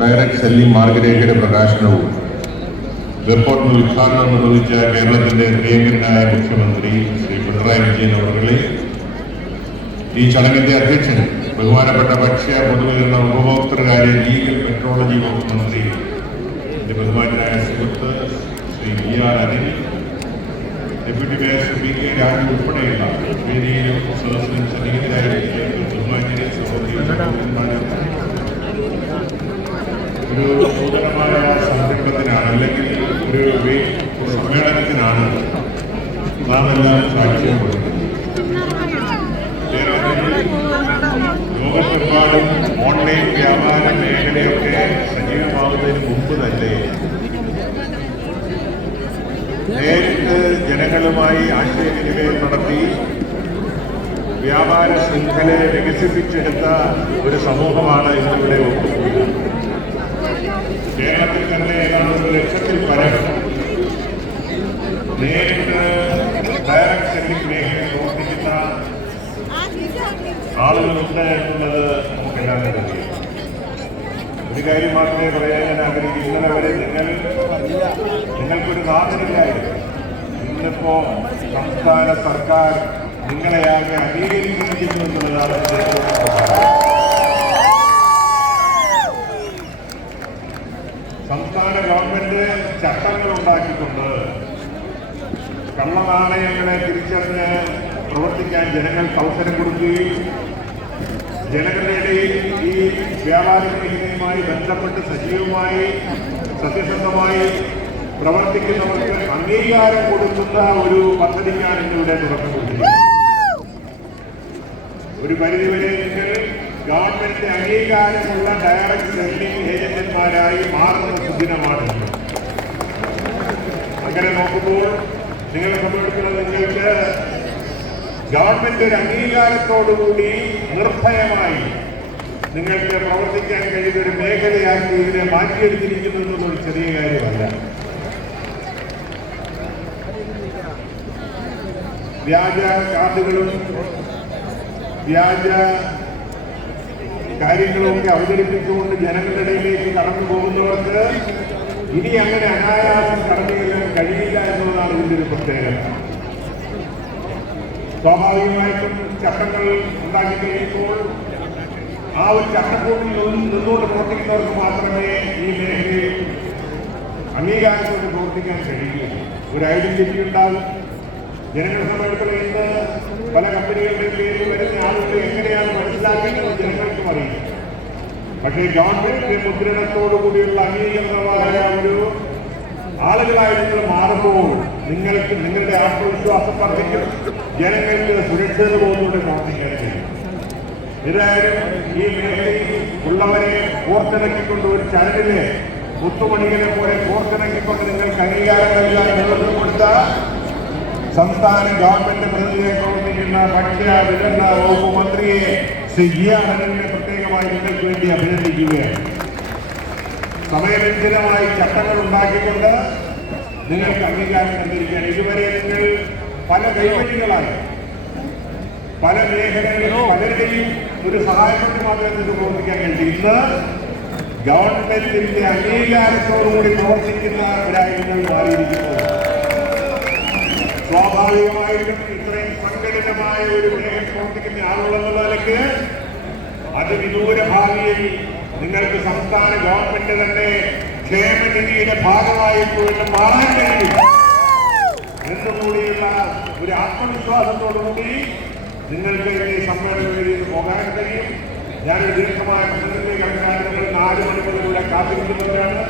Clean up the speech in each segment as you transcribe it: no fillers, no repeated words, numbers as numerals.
Direct selling മാർഗരേഖയുടെ പ്രകാശനവും എയർപോർട്ടിന് ഉദ്ഘാടനം നിർവഹിച്ച കേരളത്തിന്റെ പ്രിയങ്കരനായ മുഖ്യമന്ത്രി ശ്രീ പിണറായി വിജയൻ അവരുടെ ഈ ചടങ്ങിന്റെ അധ്യക്ഷൻ ബഹുമാനപ്പെട്ട ഭക്ഷ്യ പൊതുവിതരണ ഉപഭോക്തൃകാര്യ ലീഗൽ മെട്രോളജി വകുപ്പ് മന്ത്രി ബഹുമാനായ സുഹൃത്ത് Shri Anil, deputy mayor Shri P K Raju ഉൾപ്പെടെയുള്ള വേദിയിലും സദസ്സിലും സന്നിഹിതരായിരിക്കുന്ന ബഹുമാന്യരെ ഒരു നൂതനമായ സംരംഭത്തിനാണ് അല്ലെങ്കിൽ ഒരു സമ്മേളനത്തിനാണ് നാം എല്ലാം സാക്ഷ്യം കൊടുക്കുന്നത്. ലോകത്തെമ്പാടും ഓൺലൈൻ വ്യാപാര മേഖലയൊക്കെ സജീവമാവുന്നതിന് മുമ്പ് തന്നെ നേരിട്ട് ജനങ്ങളുമായി ആശയവിനിമയം നടത്തി വ്യാപാര ശൃംഖലയെ വികസിപ്പിച്ചെടുത്ത ഒരു സമൂഹമാണ് ഇന്നിവിടെ ഒത്തുകൂടുക. കേരളത്തിൽ തന്നെ ഏതാണ്ട് 1 ലക്ഷത്തിൽ പരം നേരിട്ട് ഡയറക്ട് സെല്ലിംഗ് മേഖലയിൽ പ്രവർത്തിക്കുന്ന ആളുകളുണ്ട് എന്നുള്ളത് നമുക്കെല്ലാം അറിയാം. ഒരു കാര്യം മാത്രമേ പറയാൻ ഞാൻ ആഗ്രഹിക്കും. ഇന്നലെ വരെ നിങ്ങൾക്കൊരു നാഥനില്ലായിരുന്നു. ഇന്നിപ്പോ സംസ്ഥാന സർക്കാർ നിങ്ങളെയാകെ അംഗീകരിച്ചിരിക്കുന്നു എന്നുള്ളതാണ്. സംസ്ഥാന ഗവൺമെന്റ് ചട്ടങ്ങൾ ഉണ്ടാക്കിക്കൊണ്ട് കള്ളനാണയങ്ങളെ തിരിച്ചറിഞ്ഞ് പ്രവർത്തിക്കാൻ ജനങ്ങൾക്ക് അവസരം കൊടുക്കുകയും ജനങ്ങളുടെ ഇടയിൽ ഈ വ്യാപാര മേഖലയുമായി ബന്ധപ്പെട്ട് സജീവമായി സത്യസന്ധമായി പ്രവർത്തിക്കുന്നവർക്ക് അംഗീകാരം കൊടുക്കുന്ന ഒരു പദ്ധതിക്കാണ് ഇന്നിവിടെ തുടക്കം കൊടുക്കുന്നത്. ഒരു പരിധിവരെ നിങ്ങൾ ഗവൺമെന്റ് അംഗീകാരമുള്ള ഡയറക്ട് സെല്ലിംഗ് ഏജന്റുമാരായി മാറുന്ന സുദിനമാണ്. അങ്ങനെ നോക്കുമ്പോൾ നിങ്ങളെ സംബന്ധിച്ചിടത്തോളം നിങ്ങൾക്ക് ഗവൺമെന്റ് ഒരു അംഗീകാരത്തോടുകൂടി നിർഭയമായി നിങ്ങൾക്ക് പ്രവർത്തിക്കാൻ കഴിയുന്ന ഒരു മേഖലയാക്കി ഇതിനെ മാറ്റിയെടുത്തിരിക്കുന്നു എന്നൊരു ചെറിയ കാര്യമല്ല. വ്യാജ കാർഡുകളും വ്യാജ കാര്യങ്ങളൊക്കെ അവതരിപ്പിച്ചുകൊണ്ട് ജനങ്ങളുടെ ഇടയിലേക്ക് കടന്നു പോകുന്നവർക്ക് ഇനി അങ്ങനെ അനായാസം കടന്നു ചെല്ലാൻ കഴിയില്ല എന്നുള്ളതാണ് ഇതിന്റെ ഒരു പ്രത്യേകത. സ്വാഭാവികമായിട്ടും ചട്ടങ്ങൾ ഉണ്ടാക്കി കഴിയുമ്പോൾ ആ ഒരു ചട്ടക്കൂട്ടിൽ നിന്നുകൊണ്ട് പ്രവർത്തിക്കുന്നവർക്ക് മാത്രമേ ഈ മേഖലയിൽ അംഗീകാരത്തോട് പ്രവർത്തിക്കാൻ കഴിയുകയുള്ളൂ. ഒരു ഐഡന്റിറ്റി ഉണ്ടാകും. ജനങ്ങളെ സംബന്ധിച്ചിടത്തോളം ഇന്ന് പല കമ്പനികളുടെ പേരിൽ വരുന്ന ആളുകളെ എങ്ങനെയാണ് മനസ്സിലാക്കേണ്ടത് ജനങ്ങൾക്കും അറിയില്ല. പക്ഷേ ഗവൺമെന്റിന്റെ മുദ്രണത്തോടുകൂടിയുള്ള അംഗീകൃതമായ ഒരു ആളുകളായി നിങ്ങൾ മാറുമ്പോൾ നിങ്ങൾക്ക് നിങ്ങളുടെ ആത്മവിശ്വാസം വർദ്ധിക്കും. ജനങ്ങൾക്ക് സുരക്ഷിതബോധത്തോടെ പ്രവർത്തിക്കാൻ കഴിയും. ഏതായാലും ഈ മേഖലയിൽ ഉള്ളവരെ കോർത്തിണക്കിക്കൊണ്ട് ഒരു ചരടിലെ മുത്തുമണികളെ പോലെ കോർത്തിണക്കിക്കൊണ്ട് നിങ്ങൾക്ക് അംഗീകാരം നൽകാൻ നേതൃത്വം കൊടുത്ത സംസ്ഥാന ഗവൺമെന്റ് പ്രതിനിധിയെ പ്രവർത്തിക്കുന്ന ഭക്ഷ്യ വിതരണ വകുപ്പ് മന്ത്രിയെ ശ്രീ അനിലിനെ പ്രത്യേകമായി നിങ്ങൾക്ക് വേണ്ടി അഭിനന്ദിക്കുകയാണ്. സമയബന്ധിതമായി ചട്ടങ്ങൾ ഉണ്ടാക്കിക്കൊണ്ട് നിങ്ങൾക്ക് അംഗീകാരം നൽകിയിരിക്കുകയാണ്. ഇതുവരെ നിങ്ങൾ പല കൈവഴികളായി പല മേഖലകളിൽ പലരുടെയും ഒരു സഹായം കൊണ്ട് മാത്രമേ നിങ്ങൾക്ക് പ്രവർത്തിക്കാൻ കഴിയും. ഇന്ന് ഗവൺമെന്റിന്റെ അംഗീകാരത്തോടുകൂടി പ്രവർത്തിക്കുന്നവരായി നിങ്ങൾ മാറിയിരിക്കുന്നു. സ്വാഭാവികമായിട്ടും ഇത്രയും സംഘടിതമായ ഒരു മേഖല പ്രവർത്തിക്കുന്ന ആളുകളെന്നുള്ള നിലയ്ക്ക് അതിവിദൂര ഭാവിയിൽ നിങ്ങൾക്ക് സംസ്ഥാന ഗവൺമെന്റ് തന്നെ ക്ഷേമനിധിയുടെ ഭാഗമായിട്ട് മാറാൻ കഴിയും എന്നുകൂടിയുള്ള ഒരു ആത്മവിശ്വാസത്തോടുകൂടി നിങ്ങൾക്ക് ഈ സമ്മേളന വേദിയിൽ പോകാൻ കഴിയും. ഞാനൊരു ദീർഘമായ പ്രസംഗത്തിലേക്ക് കടക്കാൻ നിങ്ങൾ 4 മണിക്കൂറിലൂടെ കാത്തിരിക്കുന്നവരാണ്.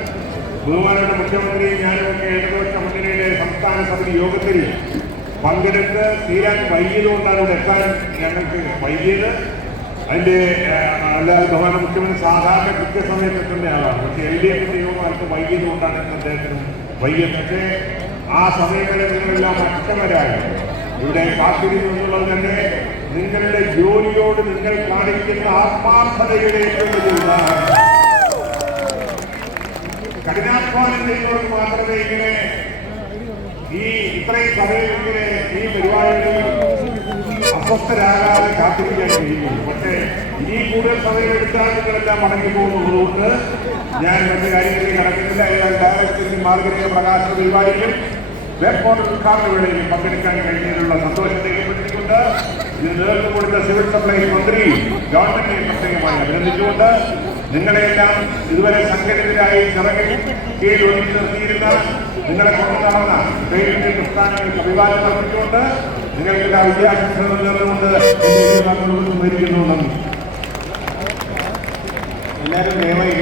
ബഹുമാനപ്പെട്ട മുഖ്യമന്ത്രി ഞാനൊക്കെ ഇടതുപക്ഷ മുന്നണിയുടെ സംസ്ഥാന സമിതി യോഗത്തിൽ പങ്കെടുത്ത് തീരാൻ വൈകിയതുകൊണ്ടാണ് ഇവിടെ എത്താൻ ഞങ്ങൾക്ക് വൈകിയത്. അതിൻ്റെ അല്ലാതെ ബഹുമാന മുഖ്യമന്ത്രി സാധാരണ കൃത്യസമയത്ത് എത്തേണ്ട ആളാണ്. പക്ഷേ LDF യോഗമായിട്ട് വൈകിയതുകൊണ്ടാണ് അദ്ദേഹത്തിന് വൈകിയത്. പക്ഷേ ആ സമയങ്ങളിൽ നിങ്ങളെല്ലാം അക്ഷമരായി ഇവിടെ കാത്തിരുന്നു എന്നുള്ളത് തന്നെ നിങ്ങളുടെ ജോലിയോട് നിങ്ങൾ കാണിക്കുന്ന ആത്മാർത്ഥതയുടെ ഏറ്റവും വലിയ ഉദാഹരണം. കഠിനാധ്വാനം ചെയ്യുന്നവർക്ക് മാത്രമേ ഇങ്ങനെ ഇത്രയും സമയം ഇങ്ങനെ ഈ പരിപാടികളിൽ അസ്വസ്ഥരാകാതെ കാത്തിരിക്കാൻ കഴിയുള്ളൂ. പക്ഷേ ഇനി കൂടുതൽ സമയം എടുത്താൽ നിങ്ങളെല്ലാം മടങ്ങി പോകുന്നതുകൊണ്ട് ഞാൻ മറ്റു കാര്യങ്ങളിലേക്ക് കടക്കുന്നില്ല. എന്നാൽ ഡയറക്ടറിന്റെ മാർഗരേഖ പ്രകാശന പരിപാടിയിലും വെബ് പോർട്ടൽ ഉദ്ഘാടന വേളയിൽ പങ്കെടുക്കാൻ കഴിഞ്ഞതിലുള്ള സന്തോഷത്തെ ഏർപ്പെടുത്തിക്കൊണ്ട് ഇത് നേതൃത്വം കൊടുത്ത സിവിൽ സപ്ലൈസ് മന്ത്രി ഗവൺമെന്റിനെ പ്രത്യേകമായി അഭിനന്ദിച്ചുകൊണ്ട് നിങ്ങളെല്ലാം ഇതുവരെ സംഘടിതരായി ചിറകിൽ കീഴിൽ ഒതുക്കി നിർത്തിയിരുന്ന നിങ്ങളെ കൊണ്ടു നടന്ന ട്രെയിനിന്റെ പ്രസ്ഥാനങ്ങൾക്ക് അഭിവാദ്യം അർപ്പിച്ചുകൊണ്ട് നിങ്ങൾക്കെല്ലാം വിദ്യാഭ്യാസം നേർന്നുകൊണ്ട് എന്റെ മരിക്കുന്നു. നന്ദി. എല്ലാവരും ദയവായി